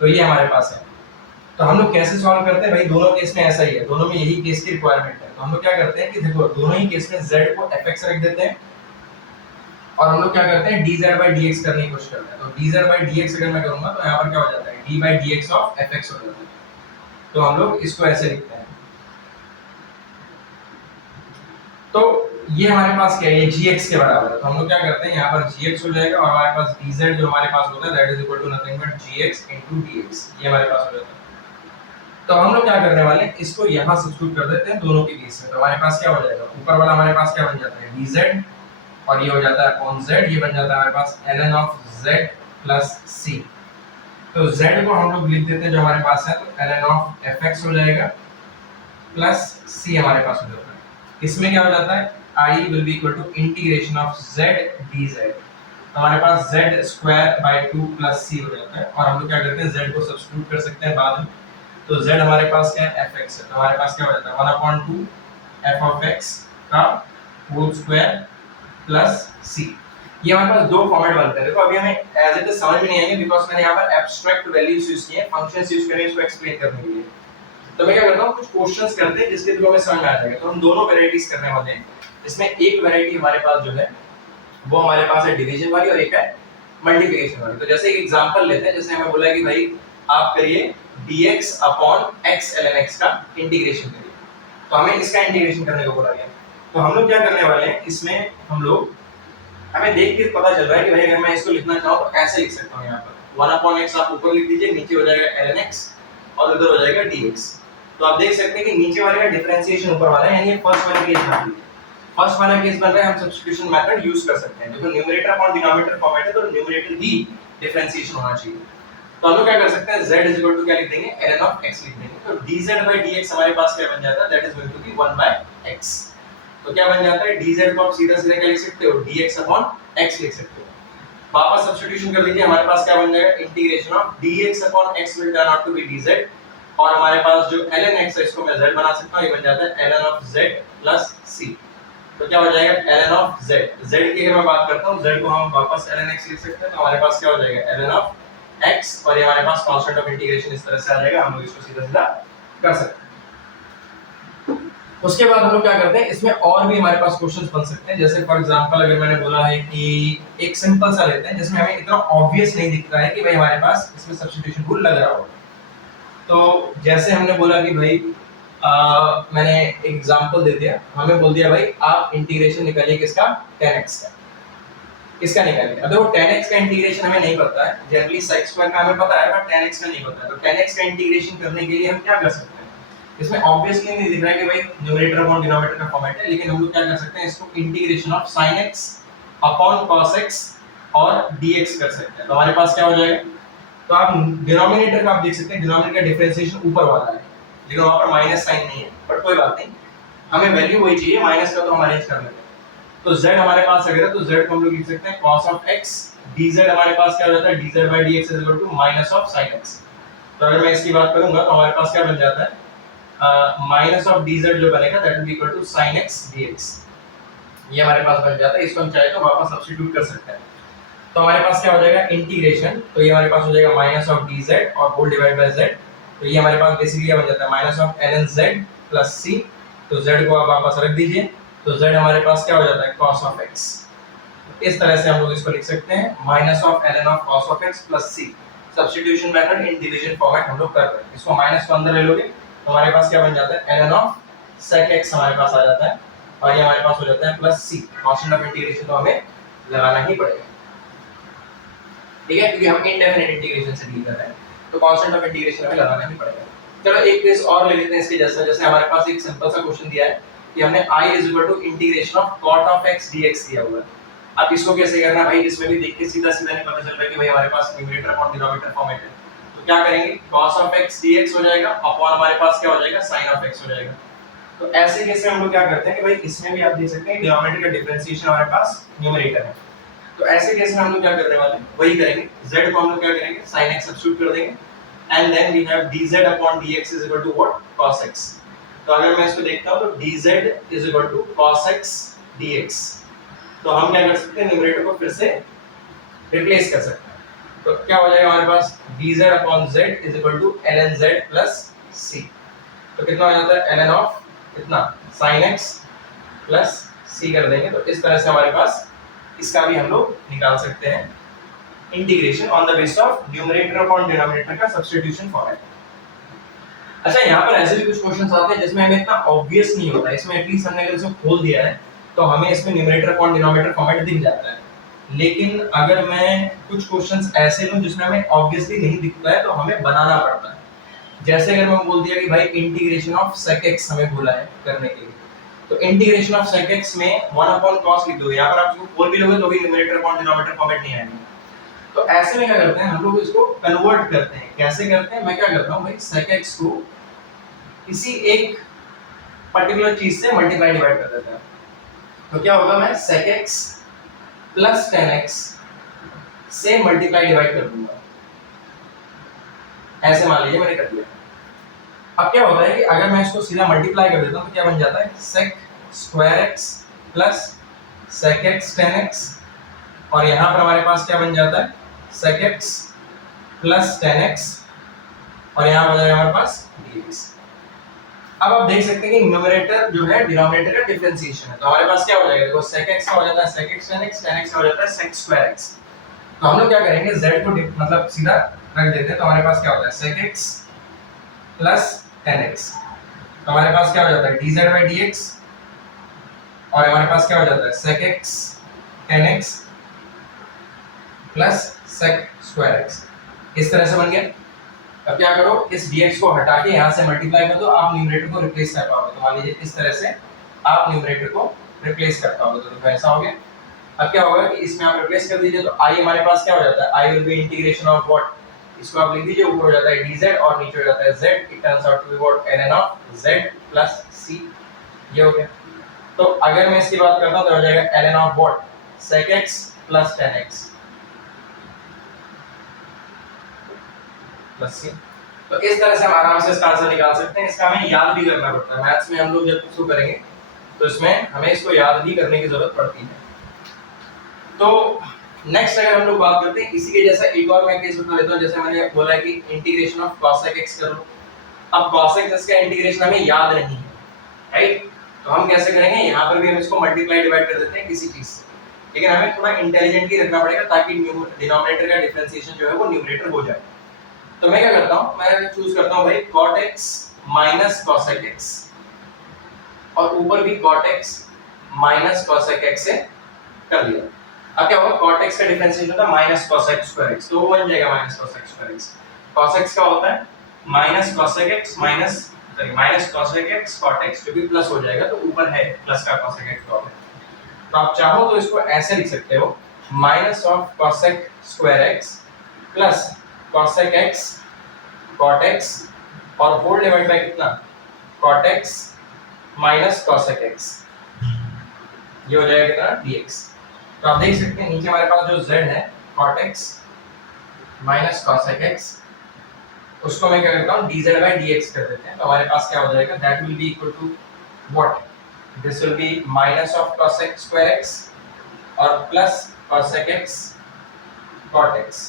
तो ये हमारे पास है। तो हम लोग कैसे सॉल्व करते हैं भाई, दोनों केस में ऐसा ही है, दोनों में यही केस की रिक्वायरमेंट है। तो हम लोग क्या करते हैं कि देखो दोनों ही केस में z को fx रख देते हैं और हम लोग क्या करते हैं dz/dx करने की कोशिश करते हैं। तो dz/dx अगर मैं करूंगा तो यहाँ पर क्या हो जाता है d/dx ऑफ fx हो जाता है। तो हम लोग इसको ऐसे लिखते हैं। तो ये हमारे पास क्या है, ये gx के बराबर है। तो हम लोग क्या करते हैं यहाँ पर gx हो जाएगा और हमारे पास dz जो हमारे पास होता है that is equal to nothing but gx into dx, ये हमारे पास हो जाता है। तो हम लोग क्या करने वाले हैं, इसको यहाँ सब्स्टिट्यूट कर देते हैं दोनों के केस में। तो हमारे पास क्या हो जाएगा, ऊपर वाला हमारे पास क्या बन जाता है dz और ये हो जाता है अपॉन z, ये बन जाता है हमारे पास ln of z plus c। तो z को हम लोग लिख देते हैं जो हमारे पास है, तो ln ऑफ fx हो जाएगा प्लस c हमारे पास हो जाता है। इसमें क्या हो जाता है I will be equal to integration of z dz। तो हमारे पास z square by 2 plus c हो जाता है और हम लोग क्या करते हैं z को सब्स्टिट्यूट कर सकते हैं बाद में। तो z हमारे पास क्या है fx है, तो हमारे पास क्या हो जाता है 1/2 f of x का होल स्क्वायर प्लस c। ये हमारे पास दो फॉर्मेट बनते हैं। देखो अभी हमें एज इट इज समझ में नहीं आएंगे बिकॉज़ मैंने यहाँ पर एब्स्ट्रैक्ट वैल्यूज यूज किए हैं, फंक्शंस यूज करें इसको एक्सप्लेन करने के लिए। तो मैं क्या करता हूँ, कुछ क्वेश्चंस करते हैं जिसके थ्रू हमें समझ में आ जाएगा। तो हम दोनों वैरायटीज करने वाले हैं। इसमें एक वैरायटी हमारे पास जो है वो हमारे पास है डिवीजन वाली और एक है मल्टीप्लिकेशन वाली। तो जैसे एक एग्जांपल लेते हैं, जैसे हमें बोला है कि भाई आप करिए dx upon x ln x का इंटीग्रेशन करिए। तो हमें इसका इंटीग्रेशन करने को बोला गया। तो हम लोग क्या करने वाले हैं, इसमें हम लोग हमें देख के पता चल रहा है कि भाई अगर मैं इसको लिखना चाहूँ तो ऐसे लिख सकता हूँ। यहाँ पर 1/x आप ऊपर लिख दीजिए, नीचे हो जाएगा ln x और उधर हो जाएगा dx। तो आप देख सकते हैं कि नीचे वाले का डिफरेंशिएशन ऊपर वाला है, यानी ये फर्स्ट वाला केस बन रहा है। फर्स्ट वाला केस बन रहा है, हम सब्स्टिट्यूशन मेथड यूज कर सकते हैं। देखो न्यूमरेटर अपॉन डिनोमिनेटर फॉर्मेट है, तो न्यूमरेटर ही डिफरेंशिएशन होना चाहिए। तो हम लोग क्या कर सकते हैं, z इज इक्वल टू क्या लिख देंगे, ln ऑफ x लिख देंगे। तो dz/dx हमारे पास क्या बन जाता है, that is going to be 1/x। तो क्या बन जाता है, dz को आप सीधा सीधा क्या लिख सकते हो, dx अपॉन x लिख सकते हो। वापस सब्स्टिट्यूशन कर लीजिए, हमारे पास क्या बन जाएगा, integration of dx upon x will turn out to be dz और हमारे पास जो ln x है इसको मैं z बना सकता हूं, ये बन जाता है ln of z plus c। तो क्या हो जाएगा ln ऑफ z, z की अगर मैं बात करता हूं, z को हम वापस ln x लिख सकते हैं। तो हमारे पास क्या हो जाएगा ln ऑफ x और ये हमारे पास कांस्टेंट ऑफ इंटीग्रेशन इस तरह से आ जाएगा। हम लोग इसको सीधा सीधा कर सकते हैं। उसके बाद हम लोग क्या करते हैं, इसमें और भी हमारे पास क्वेश्चंस बन सकते हैं। जैसे फॉर एग्जांपल अगर मैंने बोला है कि एक सिंपल सा लेते हैं जिसमें हमें इतना ऑब्वियस नहीं दिख रहा है कि भाई हमारे पास इसमें सब्स्टिट्यूशन रूल लग रहा होगा। तो जैसे हमने बोला कि भाई मैंने एग्जांपल दे दिया, हमें बोल दिया भाई आप इंटीग्रेशन निकालिए किसका, 10x का। इसका निकालिए। अब देखो 10x का इंटीग्रेशन हमें नहीं पता है, जनरली sec स्क्वायर का हमें पता है बट 10x का नहीं पता है। तो 10x का इंटीग्रेशन करने के लिए हम क्या कर सकते हैं, इसमें ऑब्वियसली नहीं दिख रहा है कि भाई न्यूमरेटर अपॉन डिनोमिनेटर का फॉर्मेट है, लेकिन हम लोग क्या कर सकते हैं, इसको integration of sin x upon cos x और dx कर सकते हैं। तो हमारे पास क्या हो जाएगा, तो आप डिनोमिनेटर का आप देख सकते हैं, डिनोमिनेटर का डिफरेंशिएशन ऊपर वाला है लेकिन वहां पर माइनस साइन नहीं है, बट कोई बात नहीं, हमें वैल्यू वही चाहिए, माइनस का तो हम अरेंज कर लेंगे। तो z हमारे पास अगर है तो z को हम लोग लिख सकते हैं cos ऑफ x, dz हमारे पास क्या हो जाता है, dz/dx is equal to minus of sin x। तो अगर मैं इसकी बात करूंगा तो हमारे पास क्या बन जाता है, माइनस ऑफ dz जो बनेगा that will be equal to sin x dx। ये हमारे पास बन जाता है, इसको हम चाहे तो वापस सब्स्टिट्यूट कर सकते हैं। तो हमारे पास क्या हो जाएगा इंटीग्रेशन, तो ये हमारे पास हो जाएगा माइनस ऑफ dz और होल डिवाइड बाय z। तो ये हमारे पास बेसिकली बन जाता है minus of ln z plus c। तो z को आप वापस रख दीजिए, तो z हमारे पास क्या हो जाता है cos ऑफ x। इस तरह से हम लोग इसको लिख सकते हैं minus of ln of cos of x plus c। Substitution method in division format हम लोग कर रहे हैं। इसको माइनस को अंदर ले लोगे तो हमारे पास क्या बन जाता है ln ऑफ sec x हमारे पास आ जाता है और ये हमारे पास हो जाता है plus c। Constant of integration तो हमें लगाना ही पड़ेगा, ठीक है, क्योंकि हम इंडेफिनिट इंटीग्रेशन से डील कर रहे हैं, तो कांस्टेंट ऑफ इंटीग्रेशन हमें लगाना ही पड़ेगा। चलो एक केस और ले लेते हैं इसके जैसा। जैसे हमारे पास एक सिंपल सा क्वेश्चन दिया है कि हमने i is equal to integration of cot of x dx दिया हुआ है। अब इसको कैसे करना है भाई, इसमें भी देख के सीधा सीधा नहीं पता चल रहा है कि भाई हमारे पास न्यूमरेटर अपॉन डिनोमिनेटर फॉर्मेट है। तो क्या करेंगे, cos ऑफ x dx हो जाएगा अपॉन हमारे पास क्या हो जाएगा sin ऑफ x हो जाएगा। तो ऐसे केस में हम लोग क्या करते हैं कि भाई इसमें भी आप देख सकते हैं डिनोमिनेटर का डिफरेंशिएशन हमारे पास न्यूमरेटर है। तो ऐसे केस में हम लोग क्या करने वाले हैं, वही करेंगे, z को हम लोग क्या करेंगे sin x सब्स्टिट्यूट कर देंगे and then we have dz upon dx is equal to what, cos x। तो अगर मैं इसको देखता हूं तो dz is equal to cos x dx। तो हम क्या कर सकते हैं, न्यूमरेटर को फिर से रिप्लेस कर सकते हैं। तो क्या हो जाएगा हमारे पास dz upon z is equal to ln z plus c। तो कितना हो जाता है ln ऑफ कितना sin x प्लस c कर देंगे। तो इस तरह से हमारे पास इसका भी हम लोग निकाल सकते हैं integration on the basis of numerator upon denominator का सब्स्टिट्यूशन फॉर्मेट। अच्छा यहाँ पर ऐसे भी कुछ क्वेश्चंस आते हैं जिसमें हमें इतना ऑब्वियस नहीं होता है, इसमें एटलीस्ट हमने अगर इसको खोल दिया है तो हमें इसमें न्यूमरेटर अपॉन डिनोमिनेटर फॉर्मेट दिख जाता है। लेकिन अगर मैं कुछ क्वेश्चंस ऐसे लूं जिसमें हमें ऑब्वियसली नहीं दिखता है तो हमें बनाना पड़ता है। जैसे अगर मैं बोल दिया कि भाई इंटीग्रेशन ऑफ sec x हमें बोला है करने के लिए, तो इंटीग्रेशन ऑफ sec x में 1 अपॉन cos लिख दो। यहाँ पर आप इसको खोल भी लोगे तो भी न्यूमरेटर अपॉन डिनोमिनेटर फॉर्मेट नहीं आएगा। तो ऐसे में क्या करते हैं हम लोग इसको कन्वर्ट करते हैं। कैसे करते हैं, मैं क्या करता हूँ भाई sec x को किसी एक पर्टिकुलर चीज से मल्टीप्लाई डिवाइड कर देता है। तो क्या होगा, मैं sec x plus tan x से मल्टीप्लाई डिवाइड कर दूंगा। ऐसे मान लीजिए मैंने कर दिया। अब क्या होता है कि अगर मैं इसको सीधा मल्टीप्लाई कर देता हूं तो क्या बन जाता है sec square x plus sec x tan x, और यहां पर हमारे पास क्या बन जाता है sec x plus tan x, और यहां बन जाएगा हमारे पास dx। अब आप देख सकते हैं कि न्यूमरेटर जो है डिनोमिनेटर का डिफरेंशिएशन है। तो हमारे पास क्या हो जाएगा, देखो sec x का हो जाता है sec x tan x, tan x का हो जाता है sec स्क्वायर x। तो हम लोग क्या करेंगे z को मतलब सीधा रख देते हैं। तो हमारे पास क्या होता है sec x plus tan x, तो हमारे पास क्या हो जाता है dz by dx, और हमारे पास क्या हो जाता है sec x tan x plus sec square x। इस तरह से बन गया। अब क्या करो, इस dx को हटा के यहाँ से मल्टीप्लाई कर दो, आप न्यूमरेटर को रिप्लेस कर पाओगे। तो मान लीजिए इस तरह से आप न्यूमरेटर को रिप्लेस कर पाओगे। तो ऐसा हो गया। अब क्या होगा कि इसमें आप रिप्लेस कर दीजिए, तो i हमारे पास क्या हो जाता है, i will be integration of what, इसको आप लिख दीजिए, ऊपर हो जाता है dz और नीचे हो जाता है z, it turns out to be what ln of z plus c। ये हो गया। तो अगर मैं इसकी बात करता हूं तो हो जाएगा ln of what sec x plus tan x plus c। तो इस तरह से हम आराम से इसका आंसर निकाल सकते हैं। इसका हमें याद भी करना पड़ता है। मैथ्स में हम लोग जब शुरू करेंगे तो इसमें हमें इसको याद भी करने की जरूरत पड़ती है। तो नेक्स्ट अगर हम लोग बात करते हैं इसी के जैसा एक और मैं केस उठा लेता हूं। जैसे मैंने बोला है कि इंटीग्रेशन ऑफ cosec x कर लो। अब cosec x का इंटीग्रेशन हमें याद नहीं है, राइट? तो हम कैसे करेंगे, यहाँ पर भी हम इसको मल्टीप्लाई डिवाइड कर देते हैं किसी चीज से, लेकिन हमें थोड़ा इंटेलिजेंटली रखना पड़ेगा ताकि डिनोमिनेटर का डिफरेंशिएशन जो है वो न्यूमरेटर हो जाए। तो मैं क्या करता हूं, मैं चूज करता हूं भाई cot x minus cosec x, और ऊपर भी cot x minus cosec x से कर दिया। अब क्या होगा, cot x का डिफरेंशिएशन होता है माइनस cosec स्क्वायर x, तो वो बन जाएगा minus cosec square x। cos x का होता है minus cosec x minus cosec x cot x, जो भी प्लस हो जाएगा तो ऊपर है प्लस का cosec x cot x। तो आप चाहो तो इसको ऐसे लिख सकते हो minus of cosec square x plus cosec x cot x और होल डिवाइड बाय कितना cot x minus cosec x, ये हो जाएगा कितना dx। तो आप देख सकते हैं नीचे हमारे पास जो z है cot x minus cosec x, उसको मैं क्या करता हूँ dz by dx कर देते हैं। तो हमारे पास क्या हो जाएगा, that will be equal to what, this will be minus of cosec square x और plus cosec x cot x,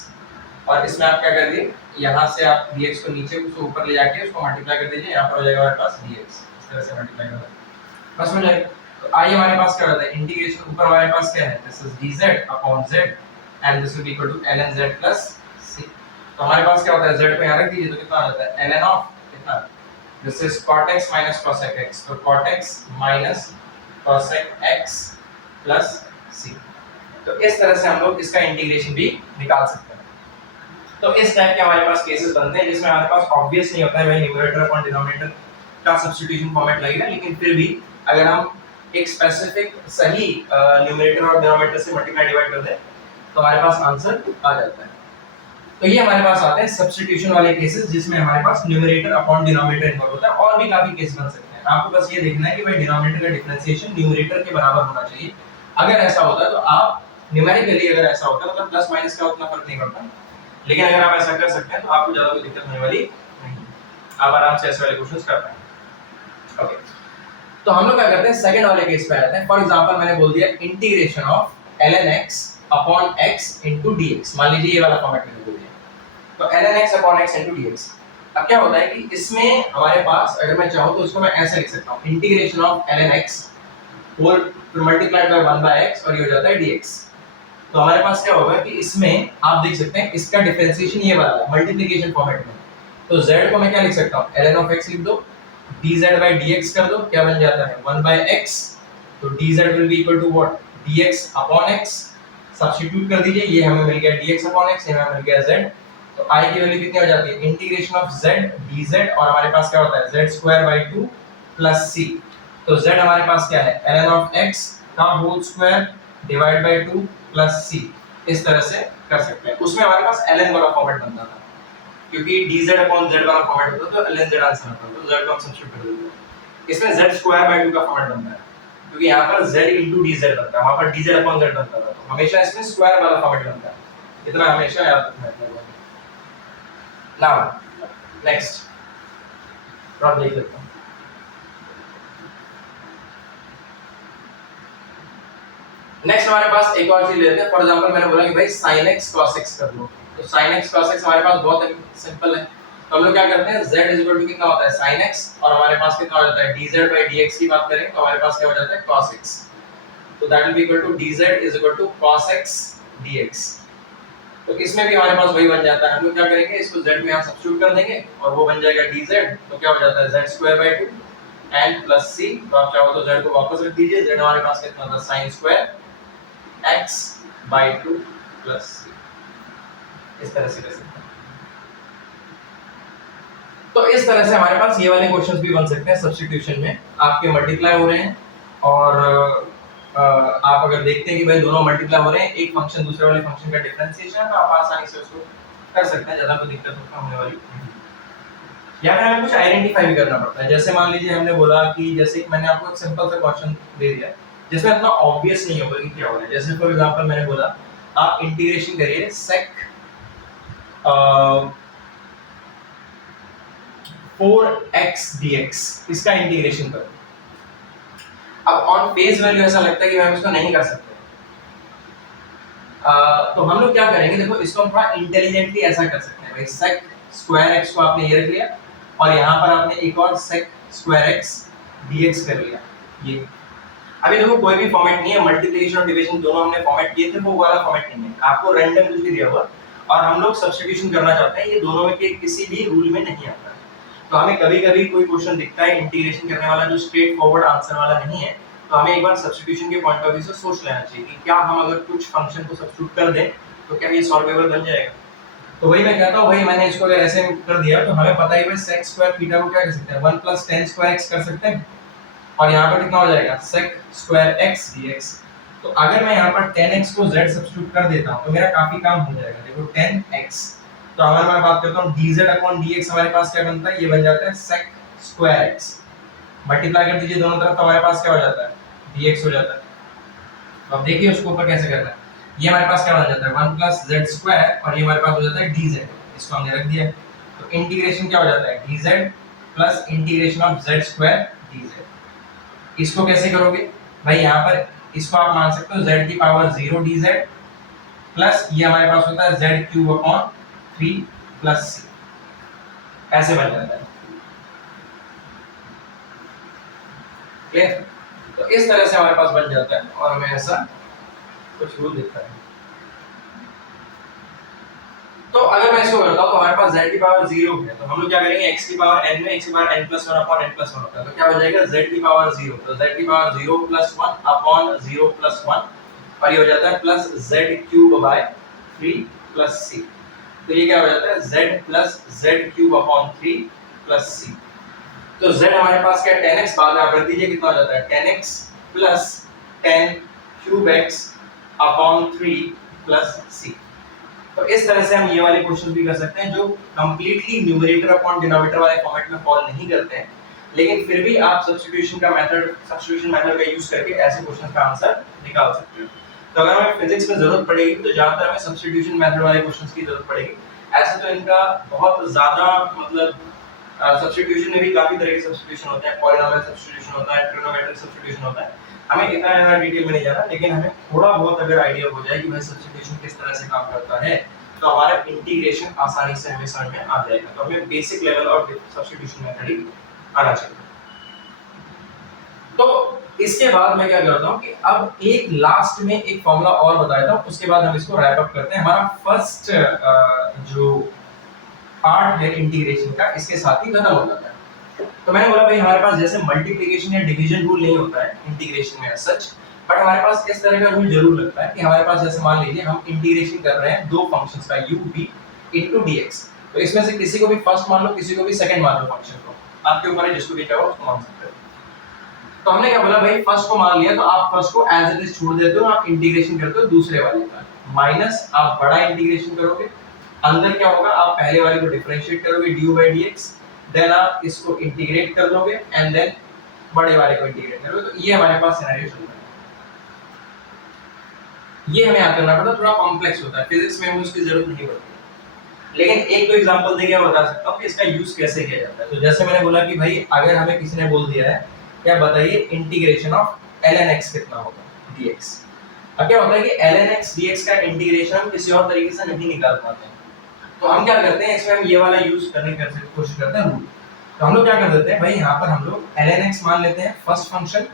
और इसमें आप क्या कर दिए, यहाँ से आप dx को नीचे उसको ऊपर ले जाके उसको मल्टीप्लाई कर दीजिए। यहाँ पर हो जाएगा हमारे पास dx, इस तरह से मल्टीप्लाई कर दें, बस हो जाएगा। तो आइए हमारे पास क्या होता है इंटीग्रेशन, ऊपर हमारे पास क्या है, this is dz upon z and this will be equal to ln z plus c। तो हमारे पास क्या होता है, z को यहाँ रख दीजिए तो कितना आ जाता है ln ऑफ कितना, this is cot x minus cosec x, तो cot x minus cosec x plus c। तो इस तरह से हम लोग इसका इंटीग्रेशन भी निकाल सकते हैं। तो इस टाइप के हमारे पास केसेस बनते हैं जिसमें हमारे पास ऑब्वियस नहीं होता है भाई न्यूमरेटर अपॉन डिनोमिनेटर का सब्स्टिट्यूशन फॉर्मेट लगेगा, लेकिन फिर भी अगर हम एक स्पेसिफिक सही न्यूमरेटर और डिनोमिनेटर से मल्टीप्लाई डिवाइड कर दें तो हमारे पास आंसर आ जाता है। तो ये हमारे पास आते हैं सब्स्टिट्यूशन वाले केसेस जिसमें हमारे पास न्यूमरेटर अपॉन डिनोमिनेटर इन्वॉल्व होता है। और भी काफी केस बन सकते हैं। आपको बस ये देखना है कि भाई डिनोमिनेटर का डिफरेंशिएशन न्यूमरेटर के बराबर होना चाहिए। अगर ऐसा होता है तो आप न्यूमेरिकली, अगर ऐसा होता है मतलब प्लस माइनस का उतना फर्क नहीं पड़ता, लेकिन अगर आप ऐसा कर सकते हैं तो आपको ज्यादा कोई दिक्कत होने वाली नहीं, आप आराम से ऐसे वाले क्वेश्चंस कर पाएंगे। ओके, तो हम लोग क्या करते हैं सेकंड वाले केस पे आते हैं। फॉर एग्जांपल मैंने बोल दिया integration of ln x upon x into dx। मान लीजिए ये वाला फॉर्मेट मैंने बोल दिया, तो ln x upon x into dx। अब क्या होता है कि इसमें हमारे पास अगर मैं चाहूं तो उसको मैं ऐसे लिख सकता हूं, integration of ln x whole multiplied by 1 by x और ये हो जाता है dx। तो हमारे पास क्या होगा कि इसमें आप देख सकते हैं इसका डिफरेंशिएशन ये वाला है मल्टीप्लिकेशन फॉर्मेट में। तो z को मैं क्या लिख सकता हूं, ln of x लिख दो, dz by dx कर दो, क्या बन जाता है 1 by x। तो dz will be equal to what, dx upon x। Substitute कर दीजिए, ये हमें मिल गया dx upon x, ये हमें मिल गया z। तो i की वैल्यू कितनी हो जाती है, इंटीग्रेशन ऑफ z dz, और हमारे पास क्या होता है z square by 2 plus c। तो z हमारे पास क्या है, ln of x का whole square divide by 2 plus c। इस तरह से कर सकते हैं। उसमें हमारे पास ln वाला फॉर्मेट बनता था, क्योंकि dz upon z वाला फॉर्मेट होता तो ln z आंसर आता, तो z को हम सब्स्टिट्यूट कर देते हैं। इसमें z स्क्वायर बाय 2 का फॉर्मेट बनता है, क्योंकि यहाँ पर z into dz बनता है, वहाँ पर dz upon z बनता था, तो हमेशा इसमें स्क्वायर वाला फॉर्मेट बनता है। इतना हमेशा याद रखना है। नाउ नेक्स्ट आप देख लेते हैं। नेक्स्ट हमारे पास एक और चीज लेते हैं। फॉर एग्जांपल मैंने बोला कि भाई sin x cos x कर लो, तो sin x cos x हमारे पास बहुत सिंपल है। तो हम लोग क्या करते हैं, z इज इक्वल टू कितना होता है sin x, और हमारे पास कितना हो जाता है dz by dx की बात करें तो हमारे पास क्या हो जाता है cos x। तो that will be equal to dz is equal to cos x dx। तो इसमें भी हमारे पास वही बन जाता है। हम लोग क्या करेंगे, इसको z में यहां सब्स्टिट्यूट कर देंगे और वो बन जाएगा dz। तो क्या हो जाता है z square by 2 and plus c। तो आप चाहो तो z को वापस रख दीजिए, z हमारे पास कितना था sin square x by 2 plus c। इस तरह से कर सकते हैं। तो इस तरह से हमारे पास ये वाले क्वेश्चंस भी बन सकते हैं सब्स्टिट्यूशन में। आपके मल्टीप्लाई हो रहे हैं और आप अगर देखते हैं कि भाई दोनों मल्टीप्लाई हो रहे हैं, एक फंक्शन दूसरे वाले फंक्शन का डिफरेंशिएशन, तो आप आसानी से उसको कर सकते हैं, ज्यादा कोई दिक्कत होने वाली नहीं। या फिर हमें कुछ आइडेंटिफाई भी करना पड़ता है। जैसे मान लीजिए हमने बोला कि जैसे मैंने आपको एक सिंपल सा क्वेश्चन दे दिया जिसमें इतना ऑब्वियस नहीं होगा कि क्या हो रहा है। जैसे फॉर एग्जांपल मैंने बोला आप इंटीग्रेशन करिए sec 4x dx, इसका इंटीग्रेशन करो। अब ऑन फेस वैल्यू ऐसा लगता है कि हम इसको नहीं कर सकते। तो हम लोग क्या करेंगे, देखो इसको हम थोड़ा इंटेलिजेंटली ऐसा कर सकते हैं। भाई sec स्क्वायर x को आपने ये रख लिया और यहाँ पर आपने एक और sec स्क्वायर x dx कर लिया। ये अभी देखो कोई भी फॉर्मेट नहीं है, मल्टीप्लिकेशन और डिवीजन दोनों हमने फॉर्मेट किए थे, वो वाला फॉर्मेट नहीं है। आपको रैंडम कुछ भी दिया हुआ और हम लोग सब्स्टिट्यूशन करना चाहते हैं, ये दोनों में के किसी भी रूल में नहीं आता। तो हमें कभी-कभी कोई क्वेश्चन दिखता है इंटीग्रेशन करने वाला जो स्ट्रेट फॉरवर्ड आंसर वाला नहीं है, तो हमें एक बार सब्स्टिट्यूशन के पॉइंट ऑफ व्यू से सोच लेना चाहिए कि क्या हम अगर कुछ फंक्शन को सब्स्टिट्यूट कर दें तो क्या ये सॉल्वेबल बन जाएगा। तो वही मैं कहता हूं, भाई मैंने इसको अगर ऐसे कर दिया तो हमें पता है भाई sec स्क्वायर थीटा को क्या कर सकते हैं 1 + tan स्क्वायर x कर सकते हैं, और यहाँ पर कितना हो जाएगा sec स्क्वायर x dx। तो अगर मैं यहाँ पर tan x को z सब्स्टिट्यूट कर देता हूँ तो मेरा काफी काम हो जाएगा। देखो tan x, तो अगर मैं बात करता हूँ dz dx हमारे पास क्या बनता है, ये बन जाता है sec स्क्वायर x। मल्टीप्लाई कर दीजिए दोनों तरफ तो हमारे पास क्या हो जाता है dx हो जाता है। तो अब देखिए उसको ऊपर कैसे करना है। ये हमारे पास क्या बन जाता है 1 + z स्क्वायर और ये हमारे पास हो जाता है dz। इसको हमने रख दिया तो इंटीग्रेशन क्या हो जाता है dz plus integration of z square dz। इसको कैसे करोगे भाई, यहाँ पर इसको आप मान सकते हो z की पावर 0 dz प्लस ये हमारे पास होता है z³ / 3 + c। ऐसे बन जाता है। क्लियर? तो इस तरह से हमारे पास बन जाता है और हमें ऐसा कुछ रूल दिखता है। तो अगर मैं इसको करता हूं तो हमारे पास z की पावर 0 है, तो हम लोग क्या करेंगे x की पावर n में x की पावर n+1/n+1 होता है, तो क्या हो जाएगा z की पावर 0, तो z की पावर 0 + 1/0 + 1 और ये हो जाता है प्लस z³ / 3 + c। तो ये क्या हो जाता है z + z³ / 3 + c। तो z हमारे पास क्या tan x, बाद में आप रख दीजिए कितना हो जाता है tan x + tan³ x/3 + c। तो इस तरह से हम ये वाले क्वेश्चन भी कर सकते हैं जो कंप्लीटली न्यूमरेटर अपॉन डिनोमिनेटर वाले फॉर्मेट में फॉल नहीं करते हैं, लेकिन फिर भी आप सब्स्टिट्यूशन मेथड का यूज करके ऐसे क्वेश्चन का आंसर निकाल सकते हो। तो अगर हमें फिजिक्स में जरूरत पड़ेगी तो ज्यादातर हमें सब्स्टिट्यूशन मेथड वाले क्वेश्चंस की जरूरत पड़ेगी। ऐसे तो इनका बहुत ज्यादा मतलब सब्स्टिट्यूशन में भी काफी तरह के सब्स्टिट्यूशन होते हैं, पॉलिनोमियल सब्स्टिट्यूशन होता है, ट्रिग्नोमेट्रिक सब्स्टिट्यूशन होता है। हमें इतना ज़्यादा डिटेल में नहीं जाना, लेकिन हमें थोड़ा बहुत अगर आइडिया हो जाए कि भाई सब्स्टिट्यूशन किस तरह से काम करता है, तो हमारा इंटीग्रेशन आसानी से हमें समझ में आ जाएगा। तो हमें basic level of substitution method ही आना चाहिए। तो इसके बाद मैं क्या करता हूँ कि अब एक लास्ट में एक फॉर्मूला और बता देता हूँ, उसके बाद हम इसको रैप अप करते हैं। हमारा फर्स्ट जो पार्ट है इंटीग्रेशन का, इसके साथ ही खत्म हो जाता है। तो मैंने बोला भाई हमारे पास जैसे मल्टीप्लिकेशन या डिवीजन रूल नहीं होता है इंटीग्रेशन में सच, बट हमारे पास इस तरह का रूल जरूर लगता है कि हमारे पास जैसे मान लीजिए हम इंटीग्रेशन कर रहे हैं दो फंक्शंस का u v into dx, तो इसमें से किसी को भी फर्स्ट मान लो, किसी को भी सेकंड मान लो, फंक्शन को आपके ऊपर है, जिसको भी चाहो उसको मान सकते हो। तो हमने क्या बोला भाई फर्स्ट को मान लिया, तो आप फर्स्ट को एज इट इज छोड़ देते हो, आप इंटीग्रेशन करते हो दूसरे वाले का, माइनस आप बड़ा इंटीग्रेशन करोगे, अंदर क्या होगा आप पहले वाले को डिफरेंशिएट करोगे du by dx, देन आप इसको इंटीग्रेट कर दोगे एंड देन बड़े वाले को इंटीग्रेट करोगे। तो ये हमारे पास सिनेरियो चल रहा है, ये हमें याद करना पड़ता है, थोड़ा कॉम्प्लेक्स होता है, फिजिक्स में हमें उसकी जरूरत नहीं पड़ती, लेकिन एक दो एग्जांपल देके मैं बता सकता हूँ कि इसका यूज कैसे किया जाता है। तो जैसे मैंने बोला कि भाई अगर हमें किसी ने बोल दिया है क्या बताइए इंटीग्रेशन ऑफ ln x कितना होगा dx, अब क्या होता है कि ln x dx का इंटीग्रेशन हम किसी और तरीके से नहीं निकाल पाते हैं, तो हम क्या करते हैं इसमें हम ये वाला यूज करने की कोशिश करते हैं रूल। तो हम लोग क्या कर देते हैं भाई यहाँ पर हम लोग ln x मान लेते हैं फर्स्ट फंक्शन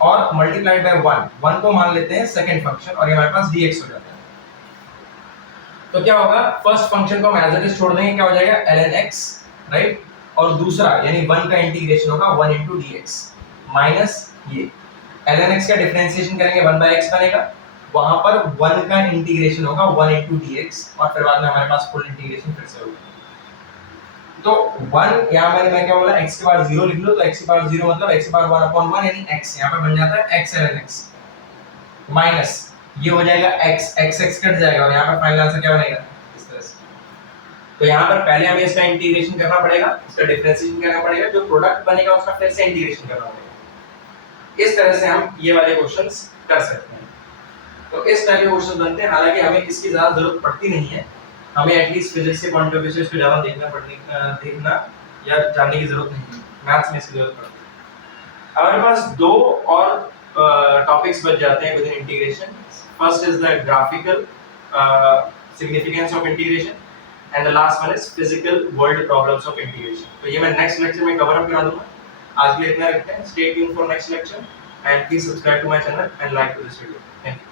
और मल्टीप्लाइड बाय 1 को मान लेते हैं सेकंड फंक्शन, और ये हमारे पास dx हो जाता है। तो क्या होगा फर्स्ट फंक्शन को हम एज इट इज छोड़ देंगे, क्या हो जाएगा ln x राइट, और दूसरा यानी 1 का इंटीग्रेशन होगा 1 into dx माइनस ये ln x का डिफरेंशिएशन करेंगे 1 by x बनेगा, वहां पर 1 का इंटीग्रेशन होगा 1 into dx, और फिर बाद में हमारे पास फुल इंटीग्रेशन फिर से होगा। तो 1 यहाँ पर मैं क्या बोला x के बाद 0 लिख लो, तो x के बाद 0 मतलब x के बाद 1/1 यानी x यहाँ पर बन जाता है x ln x माइनस ये हो जाएगा x x कट जाएगा, और यहाँ पर फाइनल आंसर क्या बनेगा इस तरह से। तो यहाँ पर पहले हमें इसका इंटीग्रेशन करना पड़ेगा, इसका डिफरेंशिएशन करना पड़ेगा, जो प्रोडक्ट बनेगा उसका फिर से इंटीग्रेशन करना पड़ेगा। इस तरह से हम ये वाले क्वेश्चंस कर सकते हैं। तो इस टाइप के क्वेश्चन बनते हैं, हालांकि हमें इसकी ज्यादा जरूरत पड़ती नहीं है, हमें एटलीस्ट फिजिक्स के पॉइंट ऑफ व्यू से इसको ज्यादा देखना या जानने की जरूरत नहीं है, मैथ्स में इसकी जरूरत पड़ती है। हमारे पास दो और टॉपिक्स बच जाते हैं within integration. First is the graphical significance of integration and the last one is physical world problems of integration. तो ये मैं नेक्स्ट लेक्चर में कवर अप करा दूंगा। आज के लिए इतना रखते हैं, stay tuned for next lecture and please subscribe to my channel and like to this video. Thank you.